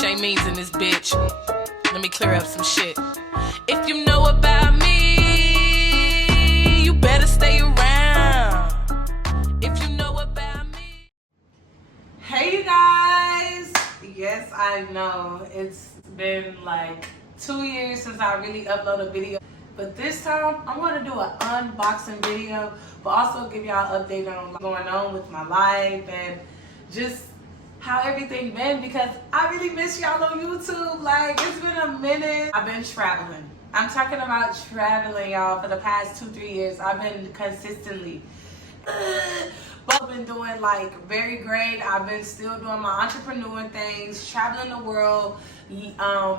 SHEIN's in this bitch. Let me clear up some shit. If you know about me, you better stay around. If you know about me. Hey you guys. Yes, I know it's been like 2 years since I really uploaded a video. But this time, I'm going to do an unboxing video, but also give y'all an update on what's going on with my life and just how everything been, because I really miss y'all on YouTube. Like, it's been a minute. I've been traveling. I'm talking about traveling, y'all, for the past 2-3 years. I've been consistently. But I've been doing like very great. I've been still doing my entrepreneur things, traveling the world,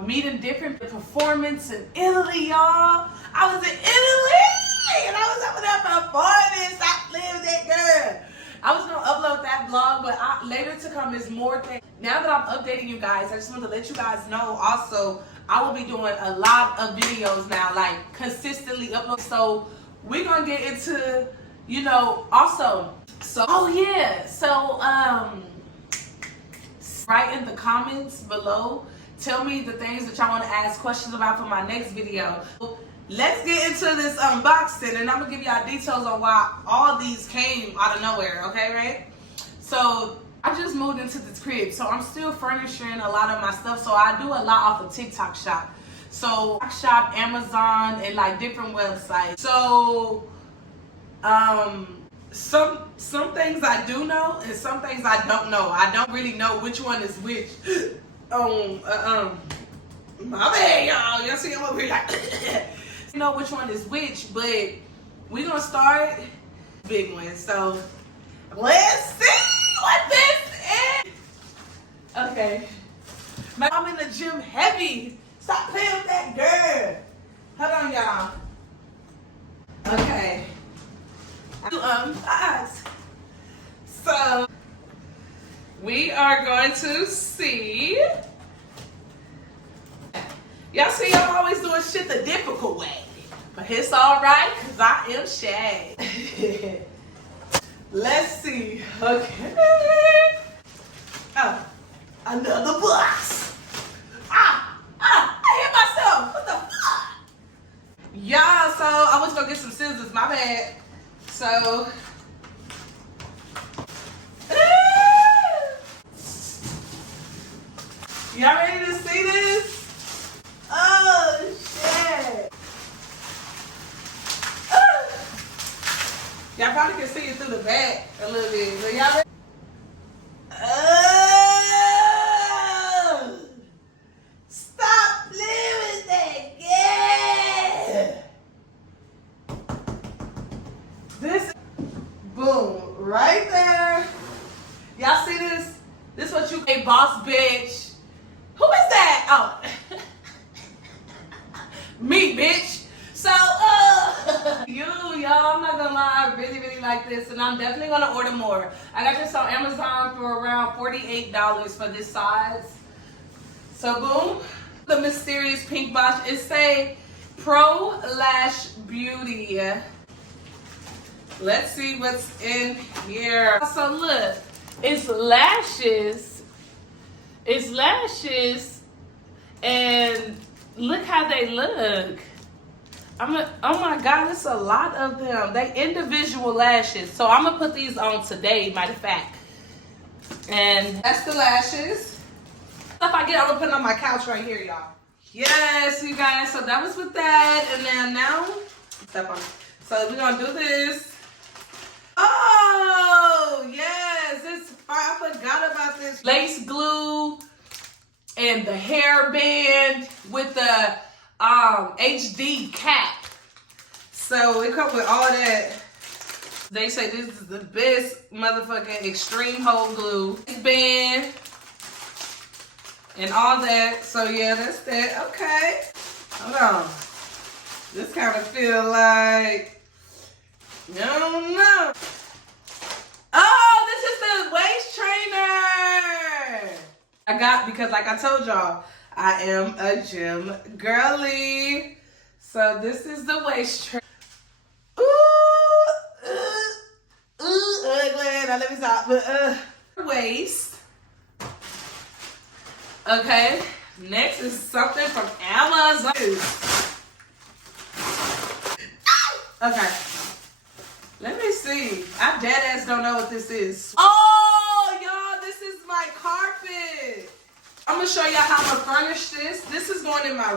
meeting different performance in Italy, y'all. I was in Italy and I was over there performing. Stop playing with that girl. I was gonna upload that vlog, but later to come is more things. Now that I'm updating you guys, I just want to let you guys know also, I will be doing a lot of videos now, like consistently upload. So we're gonna get into, you know, also. So, oh yeah, so write in the comments below. Tell me the things that y'all want to ask questions about for my next video. Let's get into this unboxing, and I'm gonna give y'all details on why all these came out of nowhere, okay, right? So I just moved into this crib, so I'm still furnishing a lot of my stuff. So I do a lot off of TikTok Shop. So Shop, Amazon, and like different websites. So some things I do know and some things I don't know. I don't really know which one is which. My bad, y'all. Y'all see I'm over here like you know which one is which, but we're gonna start big one. So let's see what this is. Okay. I'm in the gym heavy. Stop playing with that girl. Hold on, y'all. Okay. So we are going to see. Y'all see I'm always doing shit the difficult way. But it's alright, because I am Shay. Let's see. Okay. Oh, another box. I hit myself. What the fuck? Y'all, so I was gonna get some scissors, my bad. So y'all ready to see this? Oh shit! Y'all probably can see it through the back a little bit, but y'all ready? Stop playing with that girl! This, boom, right there. Y'all see this? This what you a boss bitch. Who is that? Oh. Me, bitch. So, y'all, I'm not gonna lie, I really, really like this, and I'm definitely gonna order more. I got this on Amazon for around $48 for this size. So, boom. The mysterious pink box. It say Pro Lash Beauty. Let's see what's in here. So, look, it's lashes. It's lashes, and look how they look. Oh my God, it's a lot of them. They individual lashes. So I'm gonna put these on today, matter of fact. And that's the lashes. Stuff I get, I'm gonna put it on my couch right here, y'all. Yes, you guys, so that was with that. And then now, step on it. So we're gonna do this. Oh, yes, I forgot about this. Lace glue and the hairband with the HD cap. So it comes with all that. They say this is the best motherfucking extreme hold glue. Band and all that. So yeah, that's that. Okay. Hold on. This kind of feel like, I don't know. Oh, this is the waist trainer. I got, because like I told y'all, I am a gym girly. So this is the waist trainer. Ugly. Now let me stop. Waist. Okay, next is something from Amazon. Okay, let me see. I dead ass don't know what this is. Oh, y'all, this is my carpet. I'm gonna show y'all how I'm gonna furnish this. This is going in my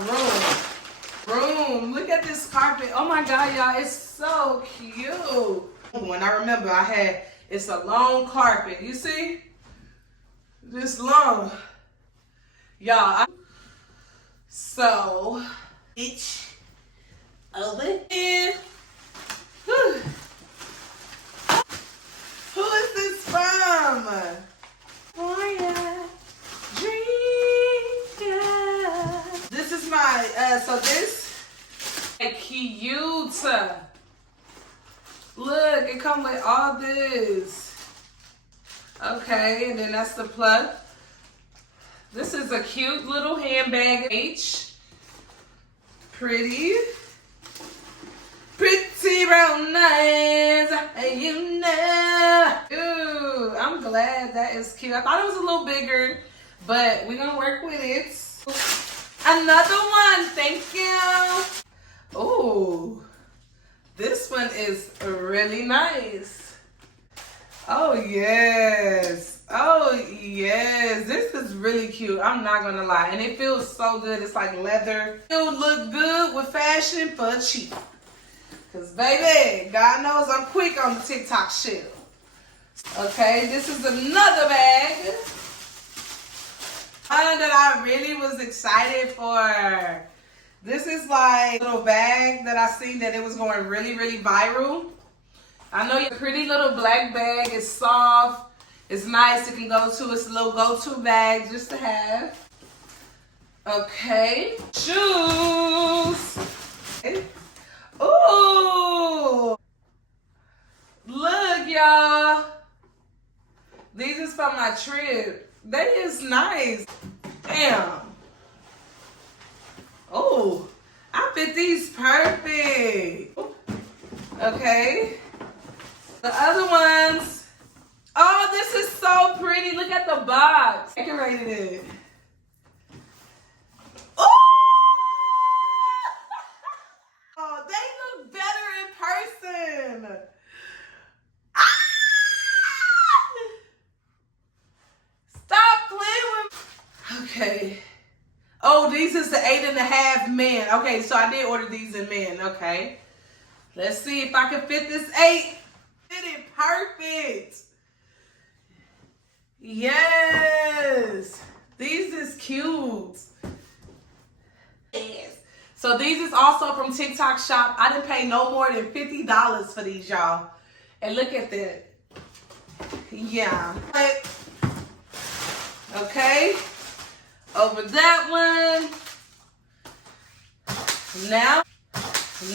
room. Look at this carpet. Oh my God, y'all, it's so cute. When I remember it's a long carpet. You see? This long. Y'all, so it's over here. Whew. Who is this from? This is my, so this is cute. Look, it comes with all this. Okay, and then that's the plug. This is a cute little handbag. Pretty round eyes, you know. Ooh, I'm glad that is cute. I thought it was a little bigger, but we're gonna work with it. Another one, thank you. Ooh, this one is really nice. Oh yes, this is really cute. I'm not gonna lie, and it feels so good. It's like leather. It would look good with fashion for cheap. Cause baby, God knows I'm quick on the TikTok shit. Okay, this is another bag. One that I really was excited for. This is like a little bag that I seen that it was going really, really viral. I know your pretty little black bag. It's soft. It's nice. It can go to, it's a little go-to bag just to have. Okay. Shoes. Okay. Ooh. Look, y'all. These is from my trip. They is nice. Damn. Oh, I fit these perfect. Okay. The other ones. Oh, this is so pretty. Look at the box. Decorated it. Oh, they look better in person. Stop playing with me. Okay. Oh, these is the 8.5 men. Okay, so I did order these in men. Okay. Let's see if I can fit this 8. Fit it perfect. Yes. These is cute. Yes. So these is also from TikTok shop. I didn't pay no more than $50 for these, y'all. And look at that. Yeah. Okay. Over that one.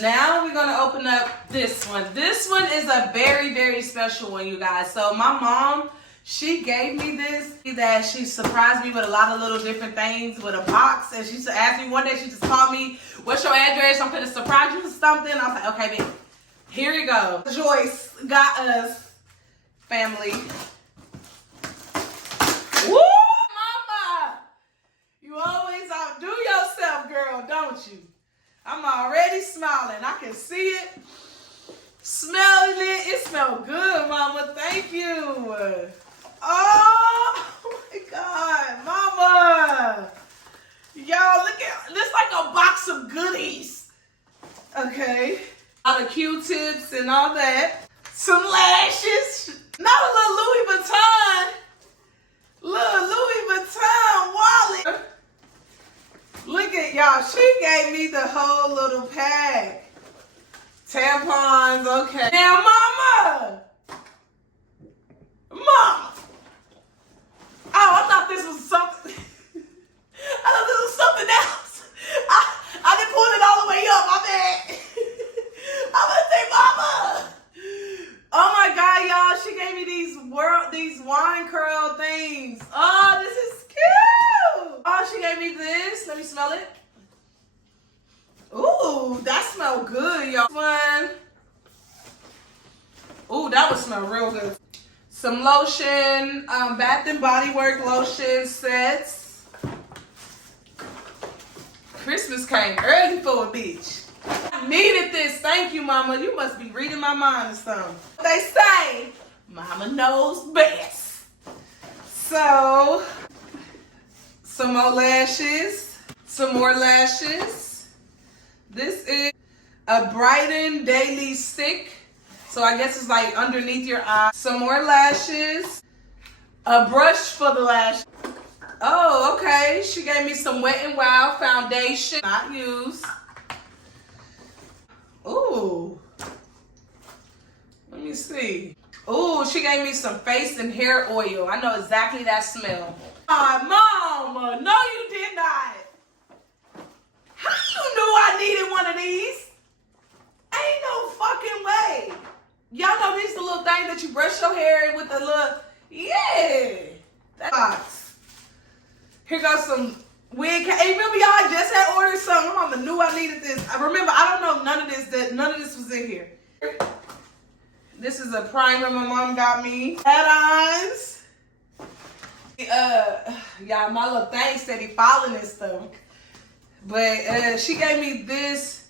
Now we're gonna open up this one. This one is a very, very special one, you guys. So my mom, she gave me this, that she surprised me with a lot of little different things with a box. And she asked me one day, she just called me, what's your address? I'm gonna surprise you with something. I was like, okay, babe, here we go. Joyce got us, family. Woo! You always outdo yourself, girl, don't you? I'm already smiling. I can see it. Smelling it. It smells good, Mama. Thank you. Oh, my God. Mama. Y'all, look at this, like a box of goodies. Okay. All the Q-tips and all that. Some lashes. Not a little Louis Vuitton. Little Louis Vuitton wallet. Look at y'all. She gave me the whole little pack. Tampons, okay. Now, Mama. Mama. Oh, I thought this was something. I thought this was something else. I didn't pull it all the way up. My bad. I'm gonna say, Mama. Oh my God, y'all. She gave me these wine curl things. Oh, this is cute. Oh, she gave me this. Let me smell it. Ooh, that smells good, y'all. One. Ooh, that would smell real good. Some lotion, Bath and Body Works lotion sets. Christmas came early for a bitch. I needed this. Thank you, Mama. You must be reading my mind or something. They say, Mama knows best. So, some more lashes. Some more lashes. This is a Brighten Daily Stick. So I guess it's like underneath your eye. Some more lashes. A brush for the lash. Oh, okay. She gave me some Wet n Wild foundation. Not used. Ooh. Let me see. Ooh, she gave me some face and hair oil. I know exactly that smell. Mama, no you did not. How you knew I needed one of these? Ain't no fucking way. Y'all know these the little thing that you brush your hair with the little, yeah. That box. Here goes some wig. Hey, remember y'all I just had ordered something. My mama knew I needed this. I remember, I don't know none of this was in here. This is a primer my mom got me. Add-ons. Y'all, my little thing steady falling and stuff. But she gave me this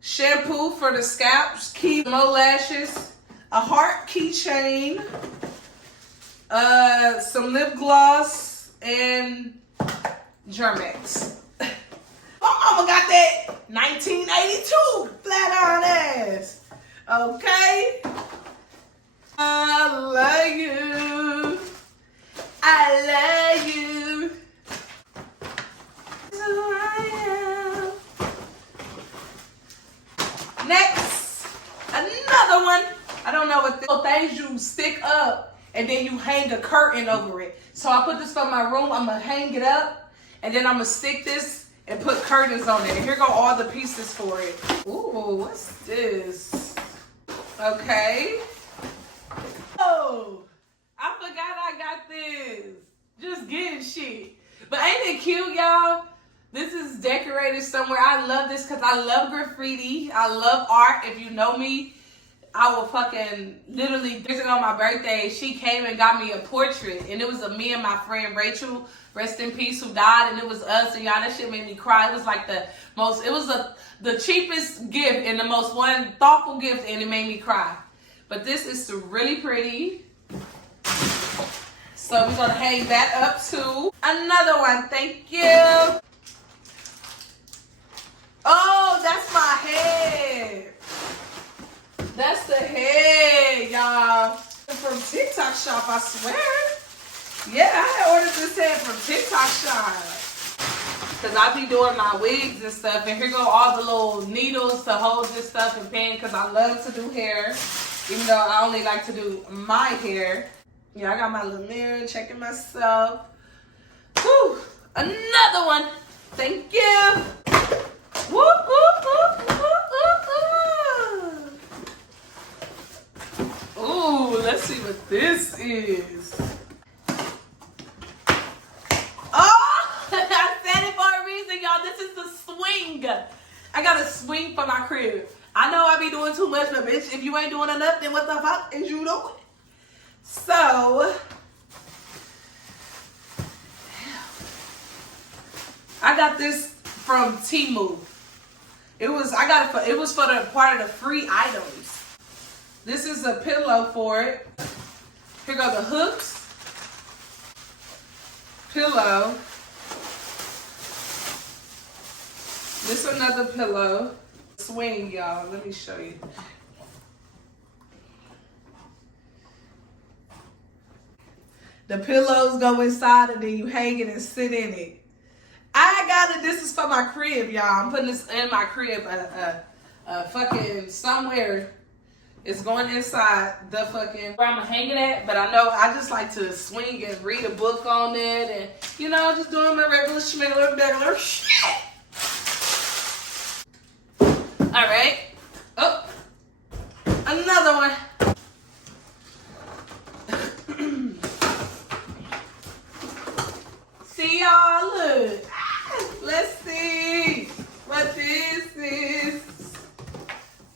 shampoo for the scalp, keep more lashes, a heart keychain, some lip gloss, and Germex. My mama got that 1982 flat iron ass. Okay. I love you. I love you. That's who I am. Next, another one. I don't know what things you stick up and then you hang a curtain over it. So I put this for my room. I'm gonna hang it up and then I'm gonna stick this and put curtains on it. And here go all the pieces for it. Ooh, what's this? Okay. Oh, I forgot I got this. Just getting shit. But ain't it cute, y'all? This is decorated somewhere. I love this because I love graffiti. I love art. If you know me, I will fucking literally, on my birthday, she came and got me a portrait. And it was of me and my friend Rachel, rest in peace, who died. And it was us. And y'all, that shit made me cry. It was like the cheapest gift and the most one thoughtful gift. And it made me cry. But this is really pretty. So we're going to hang that up too. Another one. Thank you. Oh, that's my head. That's the head, y'all. From TikTok shop, I swear. Yeah, I had ordered this head from TikTok shop. Because I be doing my wigs and stuff. And here go all the little needles to hold this stuff and pin. Because I love to do hair. Even though I only like to do my hair. Yeah, I got my little mirror, checking myself. Whew. Another one. Thank you. Woo, woo, woo, woo, woo. Ooh, let's see what this is. Oh, I said it for a reason, y'all. This is the swing. I got a swing for my crib. I know I be doing too much, but bitch, if you ain't doing enough, then what the fuck is you doing? So, I got this from Temu. It was for the part of the free items. This is a pillow for it. Here go the hooks. Pillow. This is another pillow. Swing, y'all. Let me show you. The pillows go inside and then you hang it and sit in it. I got it. This is for my crib, y'all. I'm putting this in my crib. Fucking somewhere. It's going inside the fucking where I'm hanging at. But I know I just like to swing and read a book on it. And, you know, just doing my regular schmiggler shit. All right. Oh, another one. See y'all, look. Let's see what this is.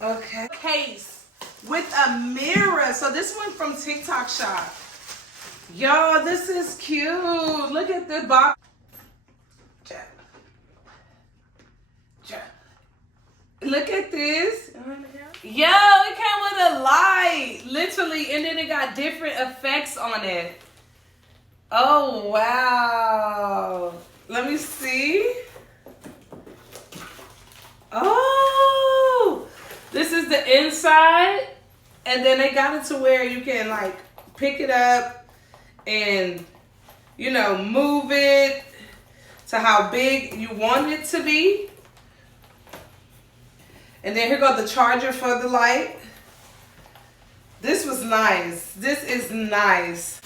Okay. Case with a mirror. So this one from TikTok shop. Y'all, this is cute. Look at the box. Look at this. Yo, it came with a light, literally, and then it got different effects on it. Oh, wow. Let me see. Oh, this is the inside. And then they got it to where you can like pick it up and, you know, move it to how big you want it to be. And then here goes the charger for the light. This was nice. This is nice.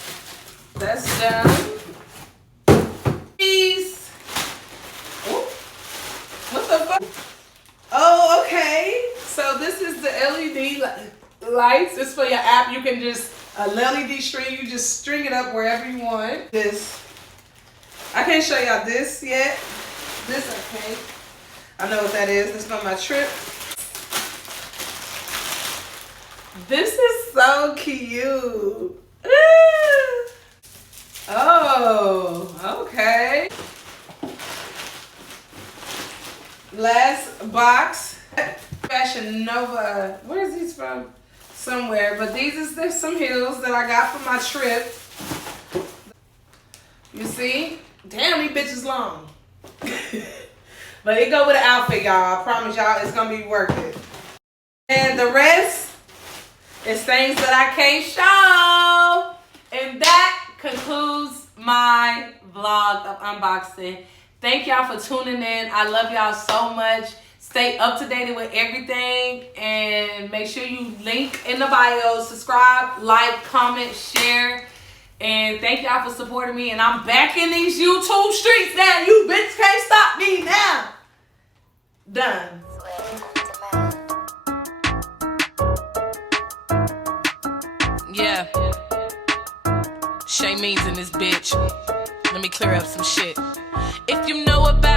That's done. Peace. What the fuck? Oh, okay. So this is the LED lights. It's for your app. You can just, a LED string, you just string it up wherever you want. This, I can't show y'all this yet. This I can't. I know what that is. This is on my trip. This is so cute. Oh, okay. Last box. Fashion Nova. Where is these from? Somewhere. But there's some heels that I got for my trip. You see? Damn, these bitches long. But it go with the outfit, y'all. I promise y'all it's gonna be worth it. And the rest is things that I can't show. And that concludes my vlog of unboxing. Thank y'all for tuning in. I love y'all so much. Stay up to date with everything. And make sure you link in the bio. Subscribe, like, comment, share. And thank y'all for supporting me. And I'm back in these YouTube streets now. You bitch can't stop me now. Done. Yeah. SHEIN in this bitch. Let me clear up some shit. If you know about